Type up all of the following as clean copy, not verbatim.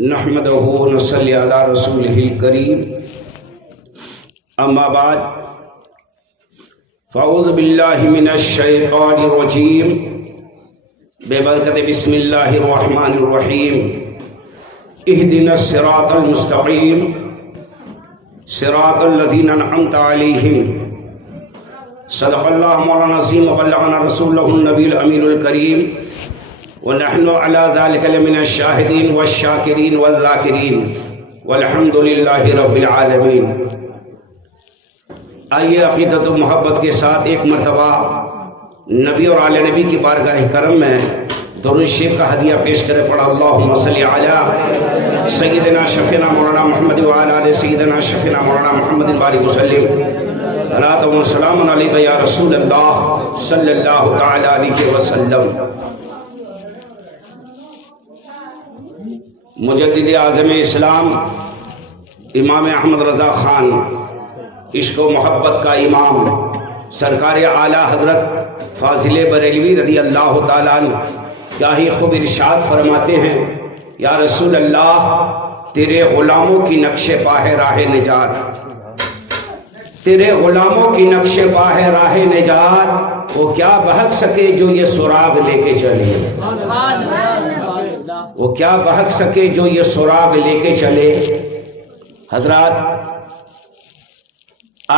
نحمده ونصلي على رسوله الكريم اما بعد فاعوذ بالله من الشیطان الرجیم ببرکت بسم اللہ الرحمن الرحیم اهدنا الصراط المستقیم صراط الذین انعمت علیہم صدق اللہ مولانا العظیم وبلغنا رسوله النبی الامین الکریم ونحن على ذلك لمن الشاهدين والشاكرين والذاكرين والحمد لله رب العالمین۔ آئیے عقیدت و محبت کے ساتھ ایک مرتبہ نبی اور آل نبی کی بارگاہ کرم میں درود شریف کا ہدیہ پیش کرے پڑا اللہم صلی علی سیدنا شفینا مولانا محمد وعلی آل سیدنا شفینا مولانا محمد بارک وسلم صلاۃ و سلام علیک یا رسول اللہ صلی اللہ تعالی علیہ وسلم۔ مجدد اعظم اسلام امام احمد رضا خان، عشق و محبت کا امام، سرکار اعلیٰ حضرت فاضل بریلوی رضی اللہ تعالیٰ عنہ کیا ہی خوب ارشاد فرماتے ہیں، یا رسول اللہ تیرے غلاموں کی نقش پا ہے راہ نجات، تیرے غلاموں کی نقش پا ہے راہ نجات، وہ کیا بہک سکے جو یہ سراغ لے کے چلے، وہ کیا بہک سکے جو یہ سراغ لے کے چلے۔ حضرات،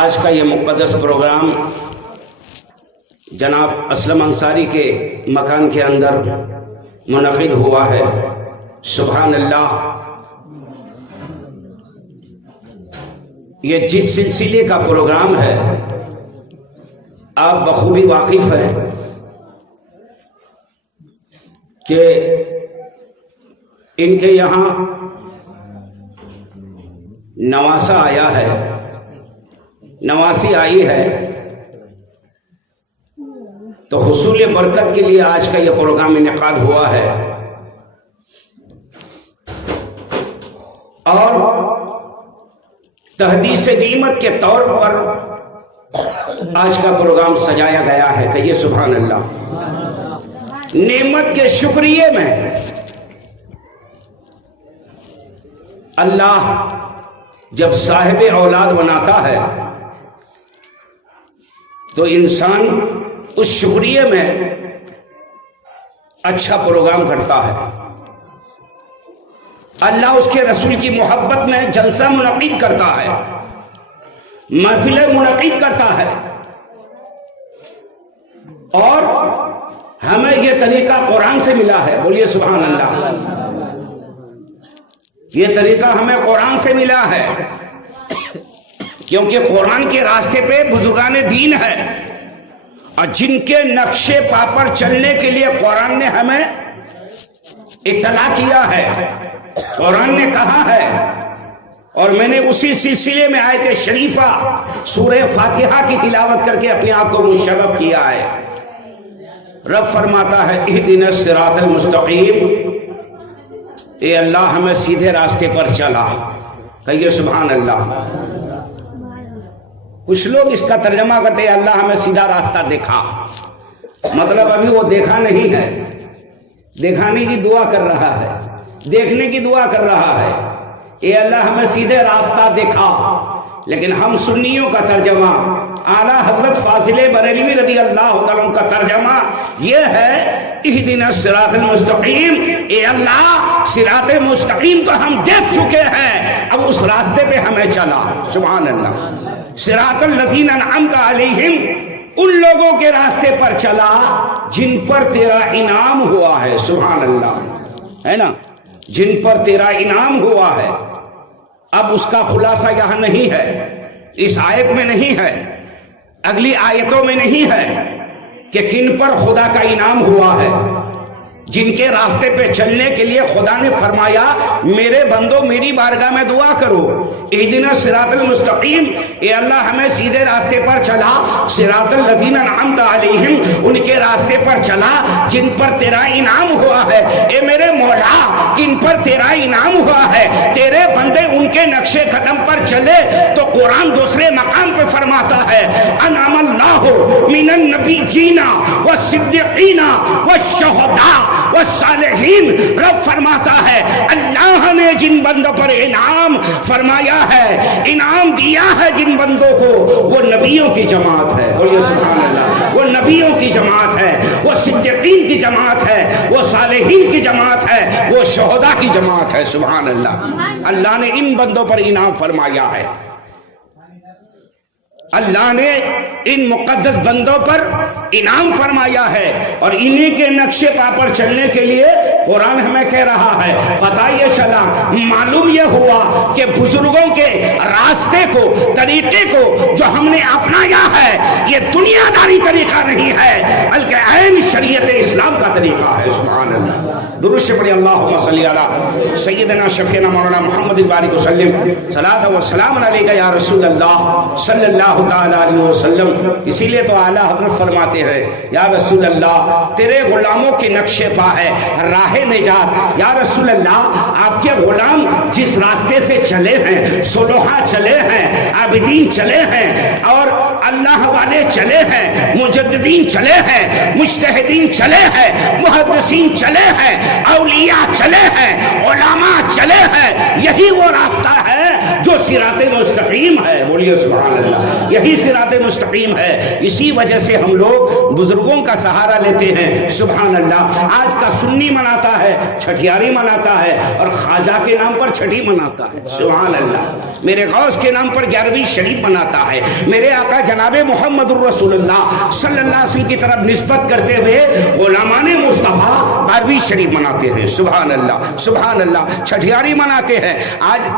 آج کا یہ مقدس پروگرام جناب اسلم انصاری کے مکان کے اندر منعقد ہوا ہے۔ سبحان اللہ، یہ جس سلسلے کا پروگرام ہے آپ بخوبی واقف ہیں کہ ان کے یہاں نواسہ آیا ہے، نواسی آئی ہے، تو حصول برکت کے لیے آج کا یہ پروگرام انعقاد ہوا ہے، اور تحدیث نعمت کے طور پر آج کا پروگرام سجایا گیا ہے۔ کہیے سبحان اللہ۔ نعمت کے شکریہ میں اللہ جب صاحب اولاد بناتا ہے تو انسان اس شکریہ میں اچھا پروگرام کرتا ہے۔ اللہ اس کے رسول کی محبت میں جلسہ منعقد کرتا ہے، محفل منعقد کرتا ہے، اور ہمیں یہ طریقہ قرآن سے ملا ہے۔ بولیے سبحان اللہ۔ یہ طریقہ ہمیں قرآن سے ملا ہے، کیونکہ قرآن کے راستے پہ بزرگان دین ہے، اور جن کے نقشے پا پر چلنے کے لیے قرآن نے ہمیں اطلاع کیا ہے، قرآن نے کہا ہے، اور میں نے اسی سلسلے میں آیت شریفہ سورہ فاتحہ کی تلاوت کر کے اپنے آپ کو مشرف کیا ہے۔ رب فرماتا ہے اہدنا الصراط المستقیم، اے اللہ ہمیں سیدھے راستے پر چلا۔ کہیے سبحان اللہ۔ کچھ لوگ اس کا ترجمہ کرتے ہیں اللہ ہمیں سیدھا راستہ دکھا، مطلب ابھی وہ دیکھا نہیں ہے، دکھانے کی دعا کر رہا ہے، دیکھنے کی دعا کر رہا ہے، اے اللہ ہمیں سیدھے راستہ دکھا۔ لیکن ہم سنیوں کا ترجمہ، اعلیٰ حضرت فاضل بریلوی رضی اللہ تعالیٰ عنہ کا ترجمہ یہ ہے اہدنا الصراط المستقیم، اے اللہ صراط مستقیم تو ہم دیکھ چکے ہیں، اب اس راستے پہ ہمیں چلا۔ سبحان اللہ۔ صراط الذین انعمت علیہم، ان لوگوں کے راستے پر چلا جن پر تیرا انعام ہوا ہے۔ سبحان اللہ، ہے نا، جن پر تیرا انعام ہوا ہے۔ اب اس کا خلاصہ یہاں نہیں ہے، اس آیت میں نہیں ہے، اگلی آیتوں میں نہیں ہے کہ کن پر خدا کا انعام ہوا ہے۔ جن کے راستے پہ چلنے کے لیے خدا نے فرمایا میرے بندو میری بارگاہ میں دعا کرو، اہدنا الصراط المستقیم، اے اللہ ہمیں سیدھے راستے پر چلا، صراط الذین انعمت علیہم، ان کے راستے پر چلا جن پر تیرا انعام ہوا ہے۔ اے میرے مولا، کن پر تیرا انعام ہوا ہے، تیرے بندے ان کے نقش قدم پر چلے تو قرآن دوسرے مقام پہ فرماتا ہے انعم اللہ من النبیین والصدیقین والشہداء والصالحین۔ رب فرماتا ہے اللہ نے نے جن بندوں پر انعام فرمایا ہے، انعام دیا ہے جن بندوں کو، وہ نبیوں کی جماعت ہے، بولیے سبحان اللہ، وہ نبیوں کی جماعت ہے، وہ صدیقین کی جماعت ہے، وہ صالحین کی جماعت ہے، وہ شہداء کی جماعت ہے، سبحان اللہ۔ اللہ نے ان بندوں پر انعام فرمایا ہے، اللہ نے ان مقدس بندوں پر انعام فرمایا ہے، اور انہی کے نقشے پا پر چلنے کے لیے قرآن ہمیں کہہ رہا ہے۔ پتہ یہ چلا، معلوم یہ ہوا کہ بزرگوں کے راستے کو، طریقے کو جو ہم نے اپنایا ہے، یہ دنیا داری طریقہ نہیں ہے بلکہ عین شریعت اسلام کا طریقہ ہے، سبحان اللہ۔ درود سے پڑھی اللہم صلی علی سیدنا شفیعنا مولانا محمد بارک وسلم، صلاۃ و سلام علیکہ یا رسول اللہ صلی اللہ تعالی علیہ وسلم۔ اسی لیے تو اعلیٰ حضرت فرماتے ہیں، یا رسول اللہ تیرے غلاموں کے نقشے پا ہے راہ نجات، یا رسول اللہ آپ کے غلام جس راستے سے چلے ہیں، صلحاء چلے ہیں، عابدین چلے ہیں، اور اللہ والے چلے ہیں، مجددین چلے ہیں، مجتہدین چلے ہیں، محدثین چلے ہیں، اولیاء چلے ہیں، علماء چلے ہیں، یہی وہ راستہ ہے جو صراط مستقیم ہے، بولیے سبحان اللہ، یہی صراط مستقیم ہے۔ اسی وجہ سے ہم لوگ بزرگوں کا سہارا لیتے ہیں، سبحان اللہ۔ آج کا سنی مناتا ہے، چھٹیاری مناتا ہے، اور خواجہ کے نام پر چھٹی مناتا ہے، سبحان اللہ۔ میرے غوث کے نام پر 11ویں شریف مناتا ہے، میرے آقا جناب محمد الرسول اللہ صلی اللہ علیہ وسلم کی طرف نسبت کرتے ہوئے غلامان مصطفیٰ 12ویں شریف مناتے ہیں، سبحان اللہ سبحان اللہ، چھٹیاری مناتے ہیں۔ آج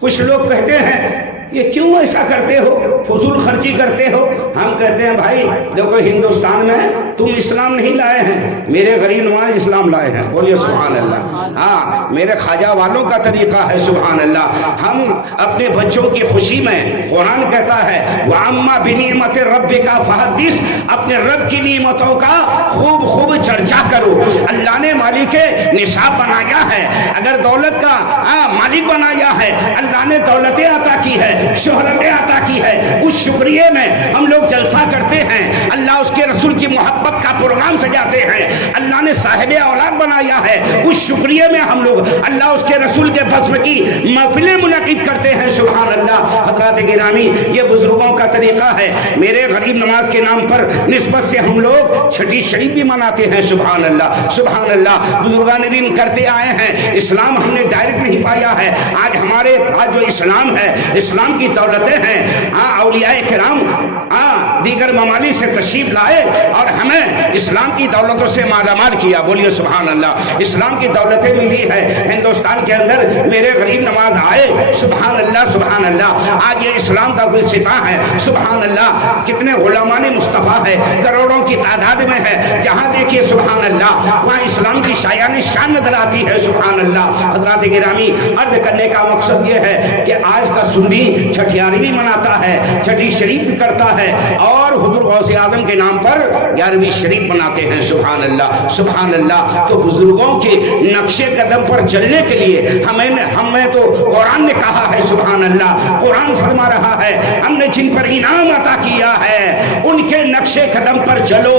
کچھ لوگ کہتے ہیں یہ کیوں ایسا کرتے ہو، فضول خرچی کرتے ہو؟ ہم کہتے ہیں بھائی دیکھو، ہندوستان میں تم اسلام نہیں لائے ہیں، میرے غریب نواز اسلام لائے ہیں، بولیے سبحان اللہ۔ ہاں، میرے خواجہ والوں کا طریقہ ہے، سبحان اللہ۔ ہم اپنے بچوں کی خوشی میں، قرآن کہتا ہے وَأَمَّا بِنِعْمَةِ رَبِّكَ فَحَدِّثْ، اپنے رب کی نعمتوں کا خوب خوب چرچا کرو۔ اللہ نے مالک نصاب بنایا ہے، اگر دولت کا مالک بنایا ہے، اللہ نے دولتیں عطا کی ہے، شہرتیں عطا کی ہے، اس شکریہ میں ہم لوگ جلسہ کرتے ہیں، اللہ اس کے رسول کی محبت کا پروگرام سجاتے ہیں، اللہ نے صاحب اولاد بنایا ہے، اس شکریہ میں ہم لوگ اللہ اس کے رسول کے بزم کی محفلیں منعقد کرتے ہیں، سبحان اللہ۔ حضرات گرامی، یہ بزرگوں کا طریقہ ہے۔ میرے غریب نواز کے نام پر نسبت سے ہم لوگ چھٹی شریف بھی مناتے ہیں، سبحان اللہ سبحان اللہ۔ بزرگان دین کرتے آئے ہیں، اسلام ہم نے ڈائریکٹ نہیں پایا ہے۔ آج ہمارے پاس جو اسلام ہے، اسلام کی دولتیں ہیں، اولیاء کرام دیگر ممالک سے تشریف لائے اور ہمیں اسلام کی دولتوں سے مالا مال کیا، بولیے سبحان اللہ۔ اسلام کی دولتیں ملی ہے ہندوستان کے اندر، میرے غریب نواز آئے، سبحان اللہ سبحان اللہ۔ آج یہ اسلام کا گلستان ہے، سبحان اللہ۔ کتنے غلامان مصطفیٰ ہے، کروڑوں کی تعداد میں ہے، جہاں دیکھیے سبحان اللہ، وہاں اسلام کی شایان شان نظر آتی ہے، سبحان اللہ۔ حضرات گرامی، عرض کرنے کا مقصد یہ ہے کہ آج کا سنی چھٹیاری بھی مناتا ہے، چھٹی شریف بھی کرتا ہے، اور حضور غوث اعظم کے نام پر 11ویں شریف مناتے ہیں، سبحان اللہ سبحان اللہ۔ تو بزرگوں کے نقشے قدم پر چلنے کے لیے ہمیں تو قرآن نے کہا ہے، سبحان اللہ۔ قرآن فرما رہا ہے ہم نے جن پر انعام عطا کیا ہے ان کے نقشے قدم پر چلو،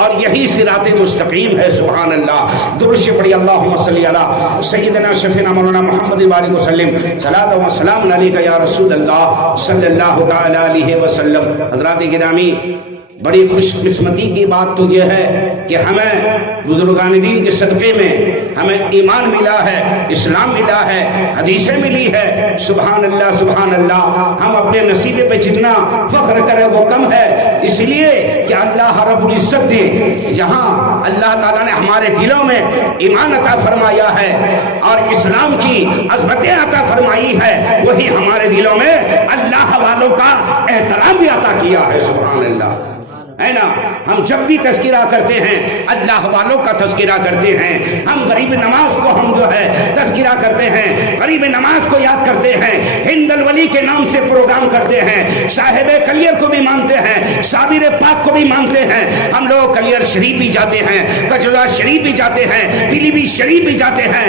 اور یہی صراط مستقیم ہے، سبحان اللہ۔ درود پڑھی اللہم صلی علی سیدنا شفیعنا مولانا محمد بارک وسلم، صلاۃ و سلام علیکہ یا رسول اللہ صلی اللہ تعالی علیہ وسلم۔ حضرات گرامی، بڑی خوش قسمتی کی بات تو یہ ہے کہ ہمیں بزرگان دین کے صدقے میں ہمیں ایمان ملا ہے، اسلام ملا ہے، حدیثیں ملی ہے، سبحان اللہ سبحان اللہ۔ ہم اپنے نصیبے پہ جتنا فخر کریں وہ کم ہے، اس لیے کہ اللہ رب العزت نے یہاں اللہ تعالیٰ نے ہمارے دلوں میں ایمان عطا فرمایا ہے اور اسلام کی عظمتیں عطا فرمائی ہے، وہی ہمارے دلوں میں اللہ والوں کا احترام بھی عطا کیا ہے، سبحان اللہ، ہے نا۔ ہم جب بھی تذکرہ کرتے ہیں اللہ والوں کا تذکرہ کرتے ہیں، ہم غریب نواز کو ہم جو ہے تذکرہ کرتے ہیں، غریب نواز کو یاد کرتے ہیں، ہند الولی کے نام سے پروگرام کرتے ہیں، صاحب کلیر کو بھی مانتے ہیں، صابر پاک کو بھی مانتے ہیں۔ ہم لوگ کلیر شریف بھی جاتے ہیں، کجولا شریف بھی جاتے ہیں، پیلی بھی شریف بھی جاتے ہیں،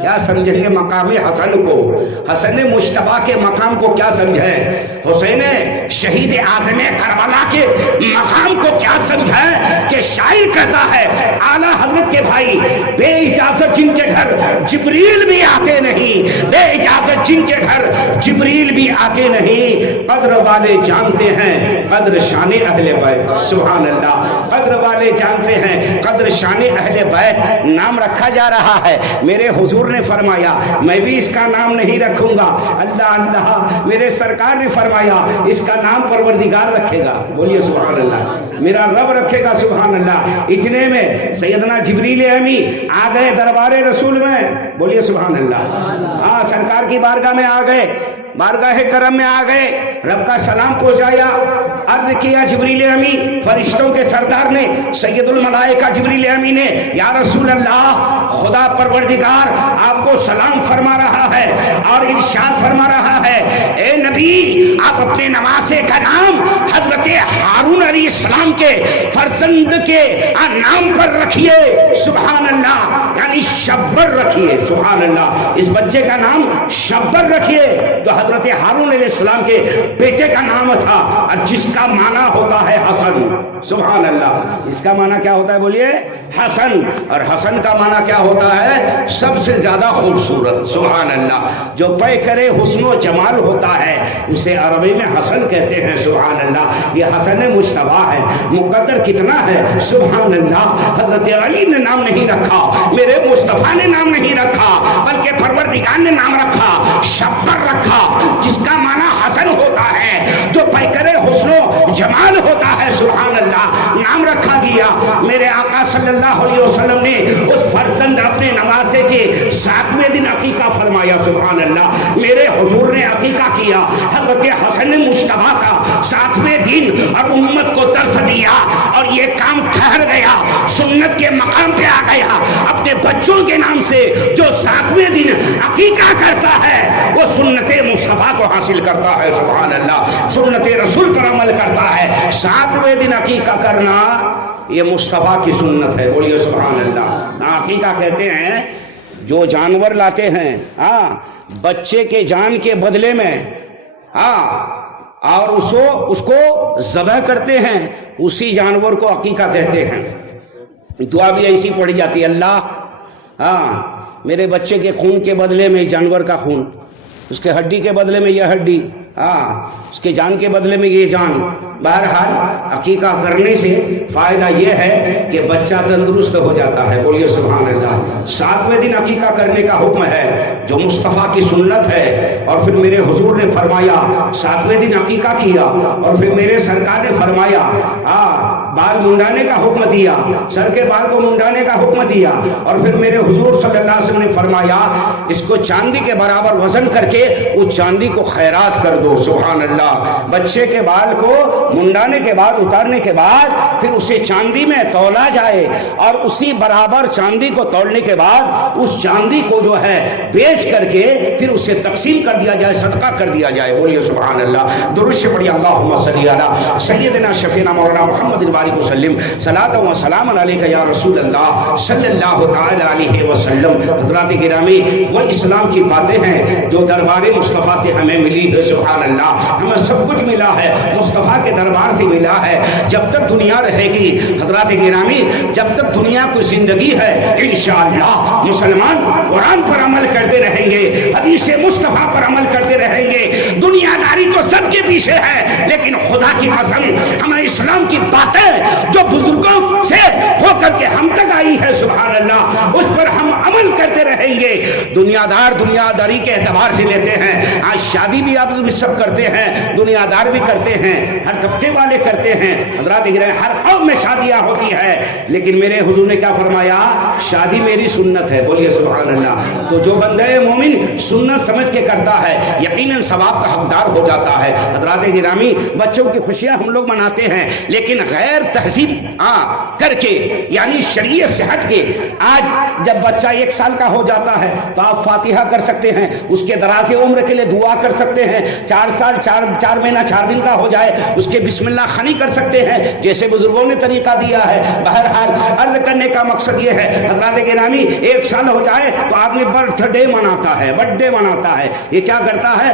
کیا سمجھیں گے مقام حسن کو؟ حسن مجتبیٰ کے مقام کو کیا سمجھیں؟ حسین شہید اعظم کربلا کے مقام کو کیا سمجھیں؟ کہ شاعر کہتا ہے اعلیٰ حضرت کے بھائی بے اجازت جن کے گھر جبریل بھی آتے نہیں، بے اجازت جن کے گھر جبریل بھی آتے نہیں، قدر والے جانتے ہیں قدر شان اہل بیت۔ سبحان اللہ، قدر والے جانتے ہیں قدر شان اہل بیت۔ نام رکھا جا رہا ہے، میرے حضور نے فرمایا میں بھی اس کا نام نہیں رکھوں گا، اللہ اللہ، میرے سرکار نے فرمایا اس کا نام پروردگار رکھے گا۔ بولیے سبحان اللہ، میرا رب رکھے گا۔ سبحان اللہ۔ اتنے میں سیدنا جبریل امی آ گئے دربار رسول میں۔ بولیے سبحان اللہ۔ ہاں، سرکار کی بارگاہ میں آ گئے، بارگاہ کرم میں آ گئے، رب کا سلام پہنچایا، عرض کیا جبریل امی، فرشتوں کے سردار نے، سید الملائکہ جبریل امی نے، یا رسول اللہ، خدا پروردگار آپ کو سلام فرما رہا ہے اور ارشاد فرما رہا ہے، اے نبی آپ اپنے نواسے کا نام حضرت ہارون علیہ السلام کے فرزند کے نام پر رکھیے۔ سبحان اللہ، یعنی شبر رکھیے۔ سبحان اللہ، اس بچے کا نام شبر رکھیے جو حضرت ہارون علیہ السلام کے بیٹے کا نام تھا، اور جس کا معنی ہوتا ہے حسن۔ سبحان اللہ، اس کا معنی کیا ہوتا ہے؟ بولیے حسن۔ اور حسن کا معنی کیا ہوتا ہے؟ سب سے زیادہ خوبصورت۔ سبحان اللہ، جو پے کرے حسن و جمال ہوتا ہے اسے عربی میں حسن کہتے ہیں۔ سبحان اللہ، یہ حسن مجتبیٰ ہے۔ مقدر کتنا ہے؟ سبحان اللہ، حضرت علی نے نام نہیں رکھا، میرے مصطفیٰ نے نام نہیں رکھا، بلکہ پروردگار نے نام رکھا، شبر رکھا، جس کا معنی حسن ہوتا ہے، جو پیکرے حسن و جمال ہوتا ہے۔ سبحان اللہ، نام رکھا گیا۔ میرے آقا صلی اللہ علیہ وسلم نے اس فرزند اپنے نواسے کے 7ویں دن عقیقہ فرمایا۔ سبحان اللہ، میرے حضور نے عقیقہ کیا حضرت حسن مجتبیٰ کا 7ویں دن، اور امت کو درس دیا، اور یہ کام ٹھہر گیا، سنت کے مقام پہ آ گیا۔ اپنے بچوں کے نام سے جو 7ویں دن عقیقہ کرتا ہے وہ سنت مصطفیٰ کو حاصل کرتا ہے۔ سبحان اللہ، سنت رسول پر عمل کرتا ہے۔ 7ویں دن عقیقہ کرنا یہ مصطفیٰ کی سنت ہے۔ بولیے سبحان اللہ۔ عقیقہ کہتے ہیں جو جانور لاتے ہیں، بچے کے جان کے بدلے میں، اور اس کو ذبح کرتے ہیں، اسی جانور کو عقیقہ کہتے ہیں۔ دعا بھی ایسی پڑھی جاتی ہے، اللہ میرے بچے کے خون کے بدلے میں جانور کا خون، اس کے ہڈی کے بدلے میں یہ ہڈی، اس کے جان کے بدلے میں یہ جان۔ بہرحال عقیقہ کرنے سے فائدہ یہ ہے کہ بچہ تندرست ہو جاتا ہے۔ بولیے سبحان اللہ۔ 7ویں دن عقیقہ کرنے کا حکم ہے جو مصطفیٰ کی سنت ہے۔ اور پھر میرے حضور نے فرمایا 7ویں دن عقیقہ کیا، اور پھر میرے سرکار نے فرمایا بال منڈانے کا حکم دیا، سر کے بال کو منڈانے کا حکم دیا، اور پھر میرے حضور صلی اللہ علیہ وسلم نے فرمایا اس کو چاندی کے برابر وزن کر کے اس چاندی کو خیرات کر دو۔ سبحان اللہ، بچے کے بال کو منڈانے کے بعد، اتارنے کے بعد، پھر اسے چاندی میں تولا جائے، اور اسی برابر چاندی کو تولنے کے بعد اس چاندی کو جو ہے بیچ کر کے پھر اسے تقسیم کر دیا جائے، صدقہ کر دیا جائے۔ بولیے سبحان اللہ۔ درود سے پڑھیے اللہم صلی علی سیدنا شفیعنا مولانا محمد وآلہ وسلم، صلاۃ و سلام علیک یا رسول اللہ صلی اللہ تعالی علیہ وسلم۔ حضرات گرامی، وہ اسلام کی باتیں ہیں جو دربار مصطفیٰ سے ہمیں ملی ہے۔ سبحان اللہ، ہمیں سب کچھ ملا ہے، مصطفیٰ کے دربار سے ملا ہے۔ جب تک دنیا رہے گی حضرات گرامی، جب تک دنیا کو زندگی ہے، انشاءاللہ مسلمان قرآن پر عمل کرتے رہیں گے، حدیث مصطفیٰ پر عمل کرتے رہیں گے۔ دنیا داری تو سب کے پیچھے ہے، لیکن خدا کی قسم ہمیں اسلام کی باتیں جو بزرگوں سے ہو کر کے ہم تک آئی ہے، سبحان اللہ، اس پر ہم عمل کرتے رہیں گے۔ دنیا داری کے اعتبار سے لیتے ہیں، آج شادی بھی آپ سب کرتے ہیں، دنیا دار بھی کرتے ہیں، ہر طبقے والے کرتے ہیں۔ حضرات گرامی، ہر قوم میں شادیاں ہوتی ہے، لیکن میرے حضور نے کیا فرمایا؟ شادی میری سنت ہے۔ بولیے سبحان اللہ۔ تو جو بندہ مومن سنت سمجھ کے کرتا ہے یقیناً ثواب کا حقدار ہو جاتا ہے۔ حضرات گرامی، بچوں کی خوشیاں ہم لوگ مناتے ہیں، لیکن غیر تہذیب کر کے، یعنی شریعت سے ہٹ کے۔ آج جب بچہ 1 سال کا ہو جاتا ہے تو آپ فاتحہ کر سکتے ہیں، اس کے دراز عمر کے لیے دعا کر سکتے ہیں، 4 سال 4 مہینہ 4 دن کا ہو جائے اس کے بسم اللہ خانی کر سکتے ہیں، جیسے بزرگوں نے طریقہ دیا ہے۔ بہرحال عرض کرنے کا مقصد یہ ہے حضرات گرامی، 1 سال ہو جائے تو آدمی برتھ ڈے مناتا ہے، برتھ ڈے مناتا ہے۔ یہ کیا کرتا ہے؟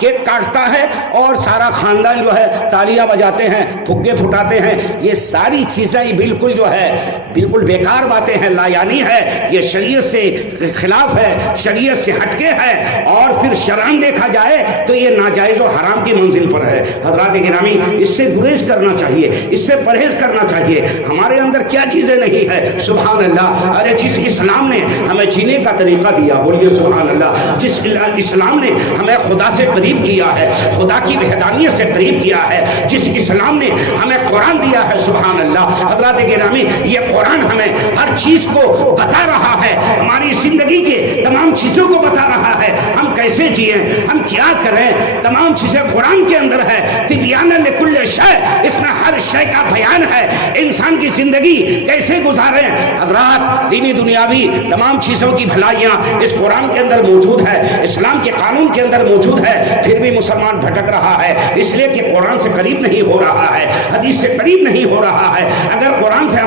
کیک کاٹتا ہے اور سارا خاندان جو ہے تالیاں بجاتے ہیں، پھگے پھٹاتے ہیں۔ یہ ساری چیزیں بالکل جو ہے بالکل بیکار باتیں ہیں، لا یعنی ہے، یہ شریعت سے خلاف ہے، شریعت سے ہٹکے ہے، اور پھر شرعاً دیکھا جائے تو یہ ناجائز و حرام کی منزل پر ہے۔ حضرات گرامی، اس سے گریز کرنا چاہیے، اس سے پرہیز کرنا چاہیے۔ ہمارے اندر کیا چیزیں نہیں ہے، سبحان اللہ۔ ارے جس اسلام نے ہمیں جینے کا طریقہ دیا، بولیے سبحان اللہ، جس اسلام نے ہمیں خدا سے قریب کیا ہے، خدا کی وحدانیت سے قریب کیا ہے، جس اسلام نے ہمیں قرآن دیا ہے، سبحان اللہ۔ حضرات گرامی، یہ قرآن ہمیں ہر چیز کو بتا رہا ہے، ہماری زندگی کے تمام چیزوں کو بتا رہا ہے، ہم کیسے جئیں، ہم کیا کریں، تمام چیزیں قرآن کے اندر ہے۔ تبیان لکل شیء، اس میں ہر شے کا بیان ہے، انسان کی زندگی کیسے گزاریں۔ حضرات، دینی دنیاوی تمام چیزوں کی بھلائیاں اس قرآن کے اندر موجود ہے، اسلام کے قانون کے اندر موجود ہے، پھر بھی مسلمان بھٹک رہا ہے، اس لیے کہ قرآن سے قریب نہیں ہو رہا ہے، حدیث سے قریب نہیں ہو رہا ہے۔ اگر قرآن سے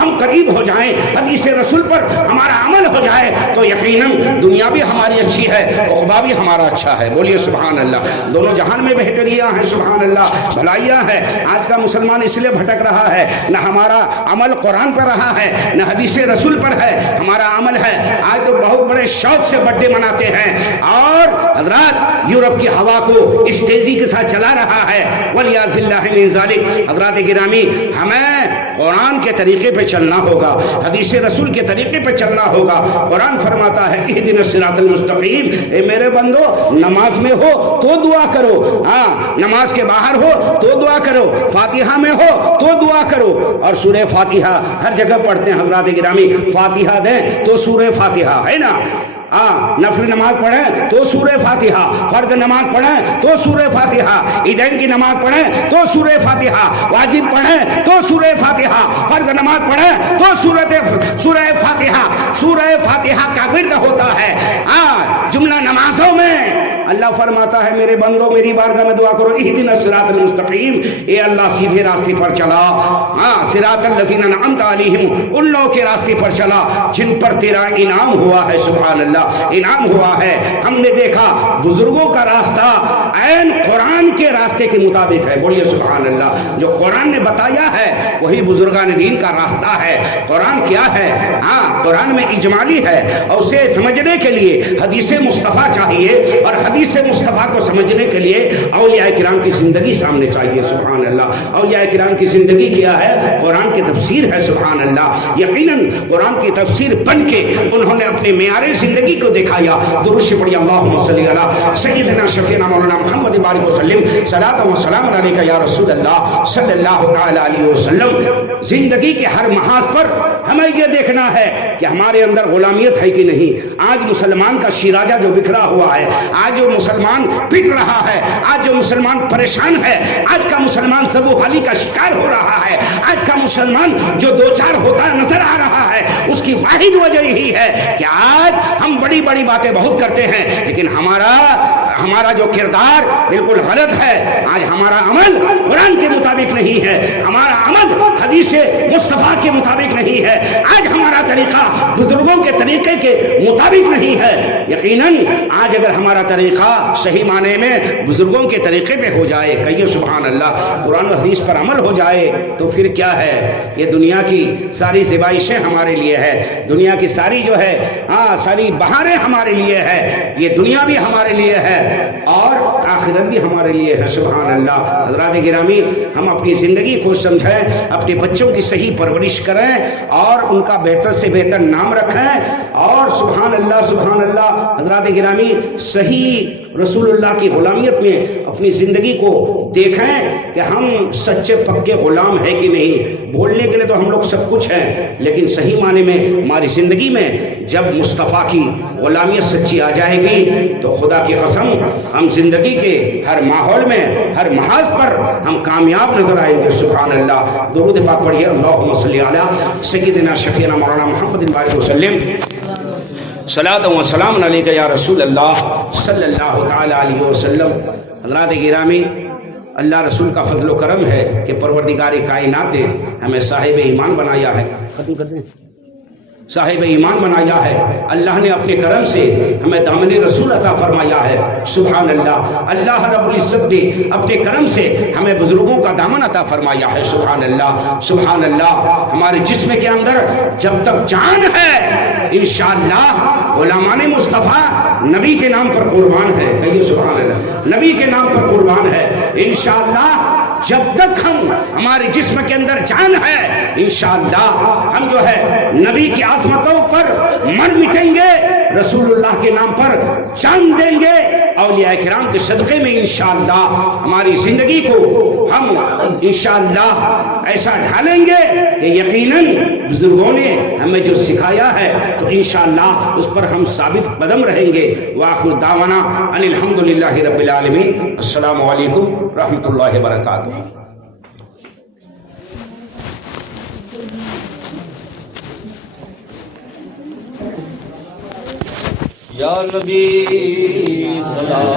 ہم قریب ہو جائیں، حدیث رسول پر ہمارا عمل ہو جائے تو یقیناً دنیا بھی ہماری اچھی ہے، عقبہ بھی ہمارا اچھا ہے، بولیے سبحان اللہ۔ دونوں جہان میں بہتریاں ہیں، سبحان اللہ، بھلائیاں ہیں۔ آج کا مسلمان اس لیے بھٹک رہا ہے، نہ ہمارا عمل قرآن پر رہا ہے، نہ حدیث رسول پر ہے، ہمارا عمل ہے۔ آج تو بہت بڑے شوق سے برتھ ڈے مناتے ہیں، اور حضرات یورپ کی ہوا کو اس تیزی کے ساتھ چلا رہا ہے، ولیعاذ باللہ من ذالک۔ حضرات گرامی، ہمیں قرآن کے طریقے پہ چلنا ہوگا، حدیث رسول کے طریقے پہ چلنا ہوگا۔ قرآن فرماتا ہے اہدنا الصراط المستقیم، اے میرے بندو، نماز میں ہو تو دعا کرو، نماز کے باہر ہو تو دعا کرو، فاتحہ میں ہو تو دعا کرو، اور سورہ فاتحہ ہر جگہ پڑھتے ہیں۔ حضرات گرامی، فاتحہ دیں تو سورہ فاتحہ ہے نا، نفل نماز پڑھیں تو سورہ فاتحہ، فرض نماز پڑھیں تو سورہ فاتحہ، عیدین کی نماز پڑھیں تو سورہ فاتحہ، واجب پڑھیں تو سورہ فاتحہ، فرض نماز پڑھیں تو سورہ فاتحہ۔ سورہ فاتحہ کا ورد ہوتا ہے جملہ نمازوں میں۔ اللہ فرماتا ہے میرے بندو میری بارگاہ میں دعا کرو، اہدنا الصراط المستقیم، اے اللہ سیدھے راستے پر چلا، صراط الذین انعمت علیہم، ان لوگوں کے راستے پر چلا جن پر تیرا انعام ہوا ہے، سبحان اللہ، انعام ہوا ہے۔ ہم نے دیکھا بزرگوں کا راستہ عین قرآن کے راستے کے مطابق ہے، بولیے سبحان اللہ۔ جو قرآن نے بتایا ہے وہی بزرگان دین کا راستہ ہے۔ قرآن کیا ہے؟ قرآن میں اجمالی ہے، اور اسے سمجھنے کے لیے حدیث مصطفیٰ چاہیے، اور حدیث مصطفیٰ کو سمجھنے کے لیے اولیاء کرام کی زندگی سامنے چاہیے، سبحان اللہ۔ اولیاء کرام کی زندگی کیا ہے؟ قرآن کی تفسیر ہے، سبحان اللہ۔ یقیناً قرآن کی تفسیر بن کے انہوں نے اپنے معیار زندگی کو دکھایا۔ درود پڑھی اللہم صلی علی سیدنا شفیعنا مولانا محمد بارک وسلم، صلاۃ و سلام علیک یا رسول اللہ صلی اللہ تعالی علیہ وسلم۔ زندگی کے ہر محاذ پر ہمیں یہ دیکھنا ہے کہ ہمارے اندر غلامیت ہے کہ نہیں۔ آج مسلمان کا شیراجہ جو بکھرا ہوا ہے، آج جو مسلمان پٹ رہا ہے، آج جو مسلمان پریشان ہے، آج کا مسلمان ذبح حالی کا شکار ہو رہا ہے، آج کا مسلمان جو دو چار ہوتا نظر آ رہا ہے، اس کی واحد وجہ یہی ہے کہ آج ہم بڑی بڑی باتیں بہت کرتے ہیں، لیکن ہمارا جو کردار بالکل غلط ہے۔ آج ہمارا عمل قرآن کے مطابق نہیں ہے، ہمارا عمل حدیث مصطفیٰ کے مطابق نہیں ہے، آج ہمارا طریقہ بزرگوں کے طریقے کے مطابق نہیں ہے۔ یقیناً آج اگر ہمارا طریقہ صحیح معنی میں بزرگوں کے طریقے پہ ہو جائے، کہیے سبحان اللہ، قرآن و حدیث پر عمل ہو جائے، تو پھر کیا ہے؟ یہ دنیا کی ساری زیبائشیں ہمارے لیے ہے، دنیا کی ساری جو ہے ساری بہاریں ہمارے لیے ہے، یہ دنیا بھی ہمارے لیے ہے اور آخرت بھی ہمارے لیے ہے، سبحان اللہ۔ حضرات گرامی، ہم اپنی زندگی کو سمجھیں، اپنے بچوں کی صحیح پرورش کریں اور ان کا بہتر سے بہتر نام رکھیں، اور سبحان اللہ سبحان اللہ۔ حضرات گرامی، صحیح رسول اللہ کی غلامیت میں اپنی زندگی کو دیکھیں کہ ہم سچے پکے غلام ہیں کہ نہیں۔ بولنے کے لیے تو ہم لوگ سب کچھ ہیں، لیکن صحیح معنی میں ہماری زندگی میں جب مصطفیٰ کی غلامیت سچی آ جائے گی تو خدا کی قسم ہم زندگی کے ہر ماحول میں، ہر محاذ پر ہم کامیاب نظر آئیں گے، سبحان اللہ۔ درود پاک پڑھیے، اللہم صلی علی سیدنا شفیعنا مولانا محمد بارک وسلم۔ صلاۃ و سلام علیک یا رسول اللہ صلی اللہ تعالی علیہ وسلم۔ حضرات گرامی، اللہ رسول کا فضل و کرم ہے کہ پروردگار کائنات نے ہمیں صاحب ایمان بنایا ہے، ختم کر دیں، صاحب ایمان بنایا ہے۔ اللہ نے اپنے کرم سے ہمیں دامن رسول عطا فرمایا ہے، سبحان اللہ۔ اللہ رب العزت نے اپنے کرم سے ہمیں بزرگوں کا دامن عطا فرمایا ہے، سبحان اللہ سبحان اللہ۔ ہمارے جسم کے اندر جب تک جان ہے انشاءاللہ علماء مصطفیٰ نبی کے نام پر قربان ہے، کہیے سبحان اللہ، نبی کے نام پر قربان ہے انشاءاللہ۔ جب تک ہمارے جسم کے اندر جان ہے انشاءاللہ ہم جو ہے نبی کی عظمتوں پر مر مٹیں گے، رسول اللہ کے نام پر جان دیں گے، اولیاء کرام کے صدقے میں انشاءاللہ ہماری زندگی کو ہم انشاءاللہ ایسا ڈھالیں گے کہ یقیناً بزرگوں نے ہمیں جو سکھایا ہے تو انشاءاللہ اس پر ہم ثابت قدم رہیں گے۔ وآخر دعوانا ان الحمدللہ رب العالمین۔ السلام علیکم رحمۃ اللہ وبرکاتہ۔ یا نبی سلام